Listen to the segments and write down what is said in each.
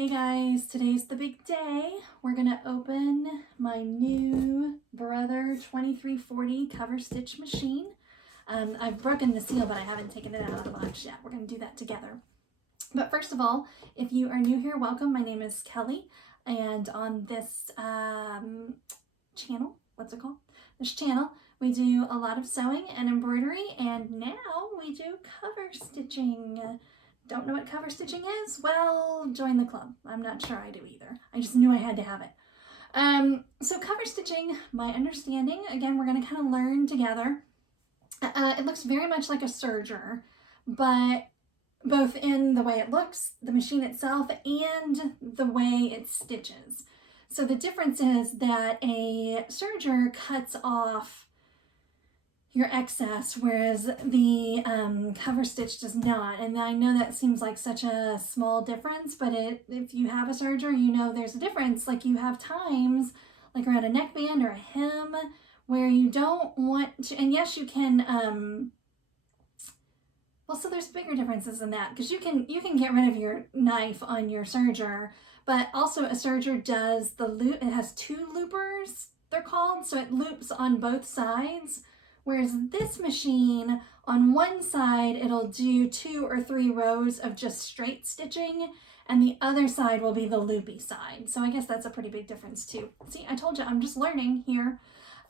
Hey guys, today's the big day. We're gonna open my new Brother 2340 Coverstitch machine. I've broken the seal, but I haven't taken it out of the box yet. We're gonna do that together. But first of all, if you are new here, welcome. My name is Kelly, and on this channel, what's it called? This channel, we do a lot of sewing and embroidery, and now we do cover stitching. Don't know what cover stitching is? Well, join the club. I'm not sure I do either. I just knew I had to have it. So cover stitching, my understanding, again, we're going to kind of learn together. It looks very much like a serger, but both in the way it looks, the machine itself, and the way it stitches. So the difference is that a serger cuts off your excess, whereas the cover stitch does not. And I know that seems like such a small difference, but if you have a serger, you know there's a difference. Like you have times, like around a neckband or a hem, where you don't want to, and yes, you can, well, so there's bigger differences in that, because you can get rid of your knife on your serger, but also a serger does the loop, it has two loopers, they're called, so it loops on both sides. Whereas this machine, on one side, it'll do 2 or 3 rows of just straight stitching, and the other side will be the loopy side. So I guess that's a pretty big difference too. See, I told you, I'm just learning here.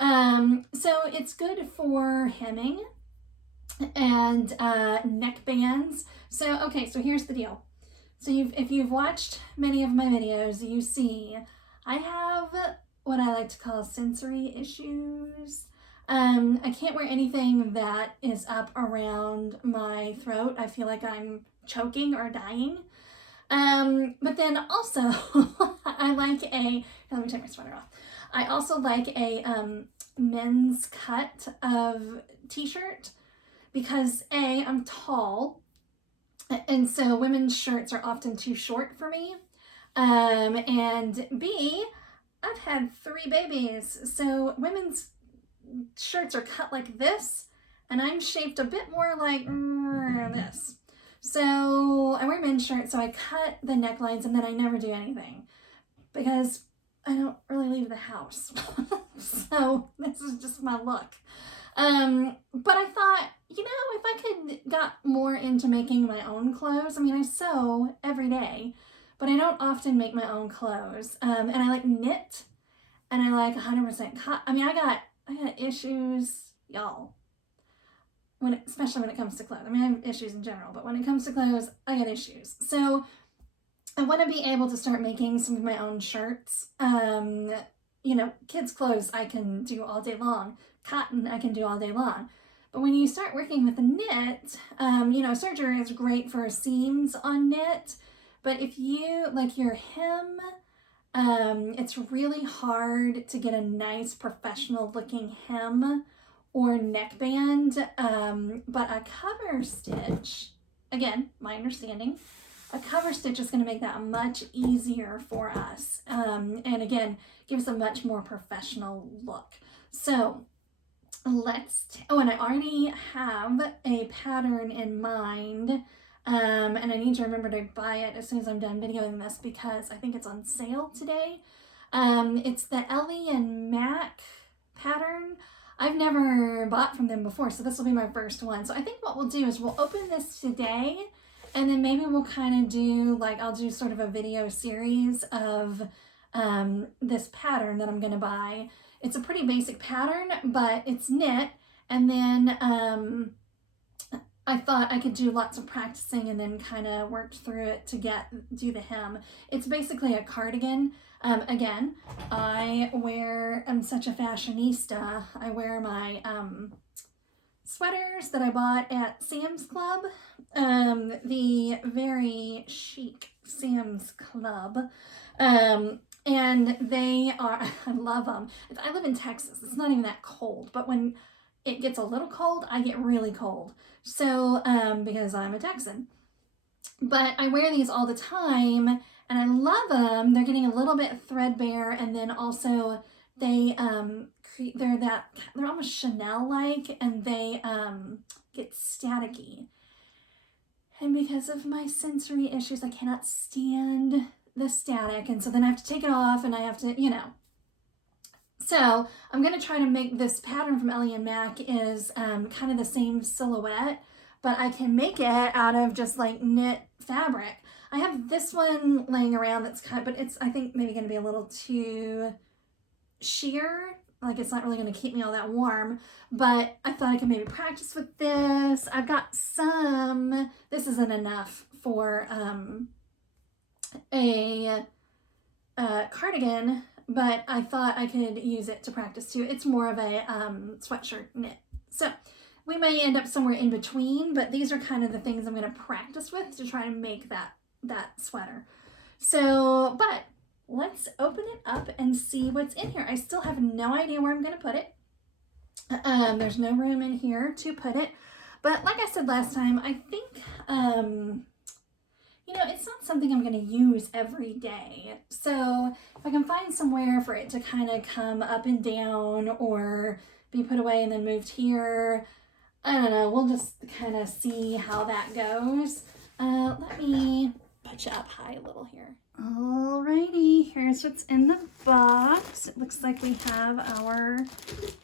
So it's good for hemming and neck bands. So, okay, so here's the deal. So if you've watched many of my videos, you see I have what I like to call sensory issues. I can't wear anything that is up around my throat. I feel like I'm choking or dying. But then also, I like let me take my sweater off. I also like a men's cut of t-shirt because A, I'm tall, and so women's shirts are often too short for me. And B, I've had 3 babies, so women's shirts are cut like this, and I'm shaped a bit more like this. So I wear men's shirts, so I cut the necklines, and then I never do anything because I don't really leave the house. So this is just my look. But I thought, you know, if I could got more into making my own clothes, I mean, I sew every day, but I don't often make my own clothes. And I like knit, and I like 100% cotton. I mean, I got issues, y'all, especially when it comes to clothes. I mean, I have issues in general, but when it comes to clothes, I got issues. So I want to be able to start making some of my own shirts. You know, kids' clothes I can do all day long. Cotton I can do all day long. But when you start working with a knit, you know, serger is great for seams on knit. But if you, like your hem, it's really hard to get a nice professional looking hem or neckband, but a cover stitch, again, my understanding, a cover stitch is going to make that much easier for us, and again, gives a much more professional look. So and I already have a pattern in mind. And I need to remember to buy it as soon as I'm done videoing this because I think it's on sale today. It's the Ellie and Mac pattern. I've never bought from them before, so this will be my first one. So I think what we'll do is we'll open this today, and then maybe we'll kind of do, like, I'll do sort of a video series of this pattern that I'm going to buy. It's a pretty basic pattern, but it's knit, and then I thought I could do lots of practicing and then kind of worked through it to do the hem. It's basically a cardigan. Again, I'm such a fashionista. I wear my sweaters that I bought at Sam's Club, the very chic Sam's Club. And they are, I love them. I live in Texas. It's not even that cold, but when it gets a little cold, I get really cold. So, because I'm a Texan. But I wear these all the time, and I love them. They're getting a little bit threadbare, and then also they're almost Chanel-like, and they get staticky. And because of my sensory issues, I cannot stand the static, and so then I have to take it off and I have to, you know. So I'm going to try to make this pattern from Ellie and Mac is kind of the same silhouette, but I can make it out of just like knit fabric. I have this one laying around that's kind of, but it's, I think, maybe going to be a little too sheer. Like it's not really going to keep me all that warm, but I thought I could maybe practice with this. I've got some, this isn't enough for a cardigan, but I thought I could use it to practice too. It's more of a sweatshirt knit. So we may end up somewhere in between, but these are kind of the things I'm going to practice with to try to make that sweater. So, but let's open it up and see what's in here. I still have no idea where I'm going to put it. There's no room in here to put it. But like I said last time, I think, you know, it's not something I'm going to use every day. So if I can find somewhere for it to kind of come up and down or be put away and then moved here, I don't know. We'll just kind of see how that goes. Let me put you up high a little here. Alrighty, here's what's in the box. It looks like we have our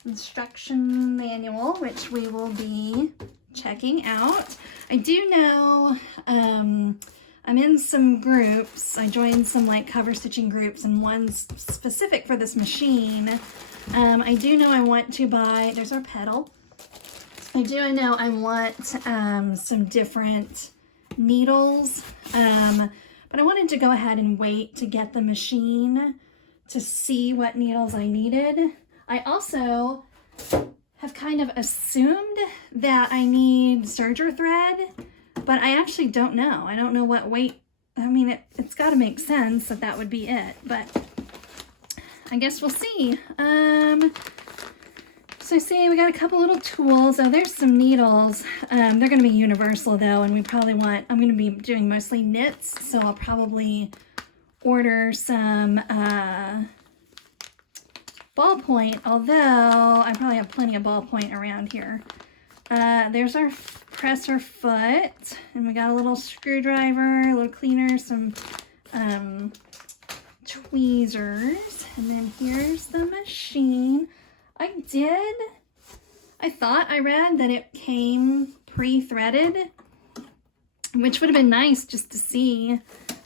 instruction manual, which we will be checking out. I do know I'm in some groups. I joined some like cover stitching groups, and one's specific for this machine. I do know I want to buy, there's our pedal. I do know I want some different needles, but I wanted to go ahead and wait to get the machine to see what needles I needed. I also have kind of assumed that I need serger thread, but I actually don't know. I don't know what weight. I mean, it's got to make sense that that would be it, but I guess we'll see. So see, we got a couple little tools. Oh, there's some needles. They're going to be universal though, and we probably want, I'm going to be doing mostly knits, so I'll probably order some ballpoint, although I probably have plenty of ballpoint around here. There's our presser foot, and we got a little screwdriver, a little cleaner, some tweezers, and then here's the machine. I thought I read that it came pre-threaded, which would have been nice just to see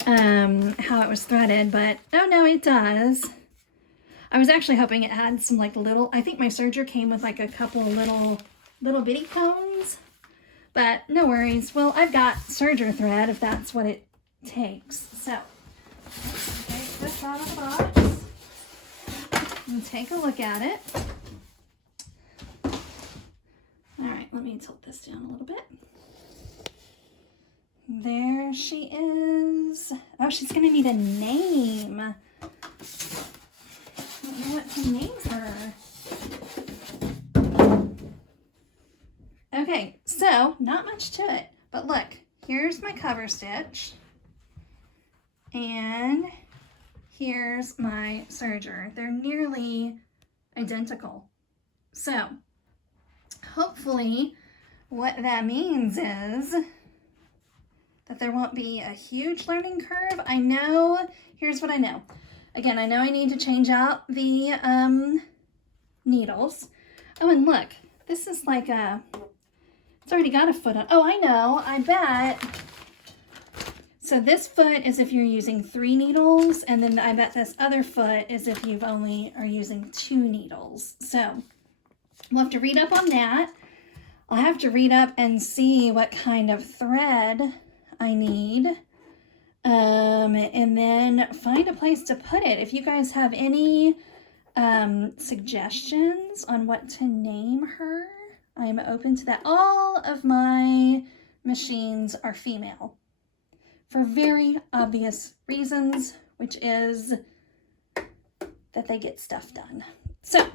how it was threaded, but oh no, it does. I was actually hoping it had some like little, I think my serger came with like a couple of little bitty cones, but no worries. Well, I've got serger thread if that's what it takes. So let's take this out of the box and take a look at it. All right, let me tilt this down a little bit. There she is. Oh, she's gonna need a name. I don't know what to name her. Okay, so not much to it, but look, here's my cover stitch, and here's my serger. They're nearly identical. So hopefully what that means is that there won't be a huge learning curve. I know, here's what I know. Again, I know I need to change out the needles. Oh, and look, this is like a, it's already got a foot on. Oh, I know, I bet. So this foot is if you're using 3 needles, and then I bet this other foot is if you've only are using 2 needles. So we'll have to read up on that. I'll have to read up and see what kind of thread I need, and then find a place to put it. If you guys have any suggestions on what to name her, I'm open to that. All of my machines are female for very obvious reasons, which is that they get stuff done. So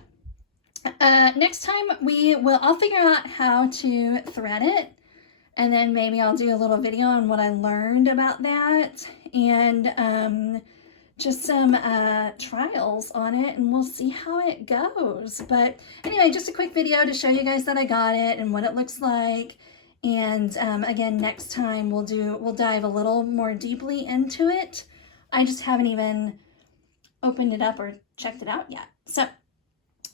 next time I'll figure out how to thread it, and then maybe I'll do a little video on what I learned about that, and just some trials on it, and we'll see how it goes. But anyway, just a quick video to show you guys that I got it and what it looks like. And again, next time we'll dive a little more deeply into it. I just haven't even opened it up or checked it out yet. So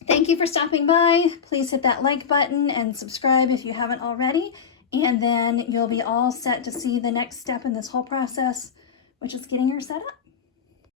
thank you for stopping by. Please hit that like button and subscribe if you haven't already. And then you'll be all set to see the next step in this whole process, which is getting her set up.